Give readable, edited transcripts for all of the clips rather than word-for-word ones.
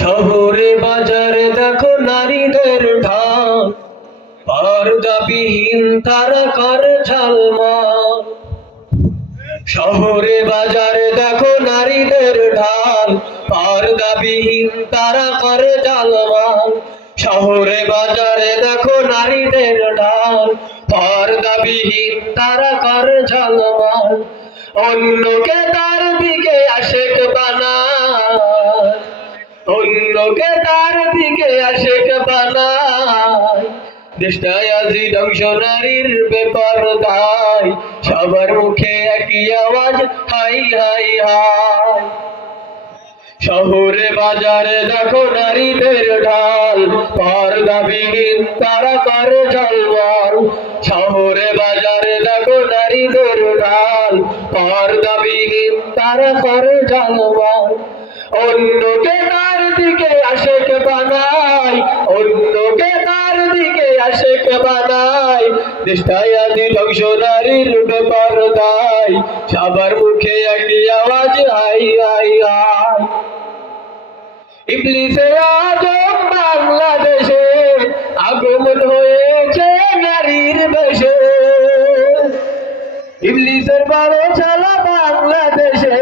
শহরে বাজারে দেখো নারীদের ঢাল, পর্দাবিহীন তারা করে ঝালমাল। শহরে বাজারে দেখো নারীদের ঢাল, পর্দাবিহীন তারা করে ঝালমাল। শহরে বাজারে দেখো নারীদের ঢাল, পর্দাবিহীন তারা করে ঝালমাল। অন্যকে তার দিকে আশেক বানায়, অন্যকে তার দিকে আশেক বানায়। দেশটায় আজি ধ্বংস নারীর বেপরদায়, সবার মুখে একই আওয়াজ হাই হাই হাই। শহরে বাজারে দেখো নারীদের ঢাল, পর্দাবিহীন তারা করে ঝালমাল। শহরে বাজারে দেখো নারীদের ঢাল, পর্দাবিহীন তারা করে ঝালমাল। অন্যকে তার দিকে আশেক বানায়, অন্যকে তার দিকে আশেক বানায়। দেশটায় আজি ধ্বংস নারীর বেপরদায়, সবার মুখে একই আওয়াজ হাই হাই হাই। ইবলিসে আজম বাংলাদেশে আগমন হয়েছে নারীর বেশে। ইবলিসের বারোশালা বাংলাদেশে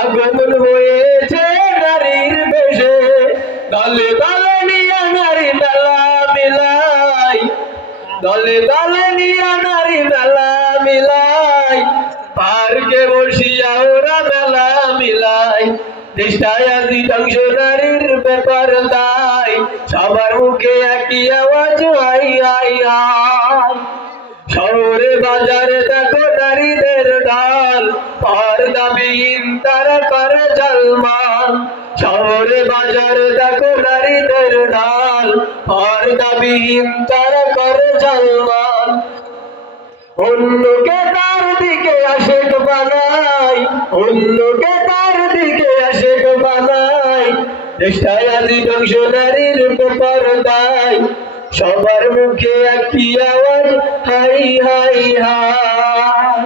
আগমন হয়েছে নারীর বেশে। দলে দলে নিয়া নারী মেলা মিলাই, দলে দলে নিয়া নারী মেলা মিলাই। পার্কে বসিয়া ওরা মেলা মিলাই। দেশটায় আজি ধ্বংস নারীর বেপরদায়, সবার মুখে একই আওয়াজ হাই হাই হাই। শহরে বাজারে দেখো নারীদের ঢাল, পর্দাবিহীন তারা করে ঝালমাল। শহরে বাজারে দেখো নারীদের ঢাল, পর্দাবিহীন তারা করে ঝালমাল। অন্যকে তার দিকে আশেক বানায়, অন্যকে তার দিকে আশেক বানায়। দেশটায় আজি ধ্বংস নারীর বেপরদায়, সবার মুখে একই আওয়াজ হাই হাই হাই।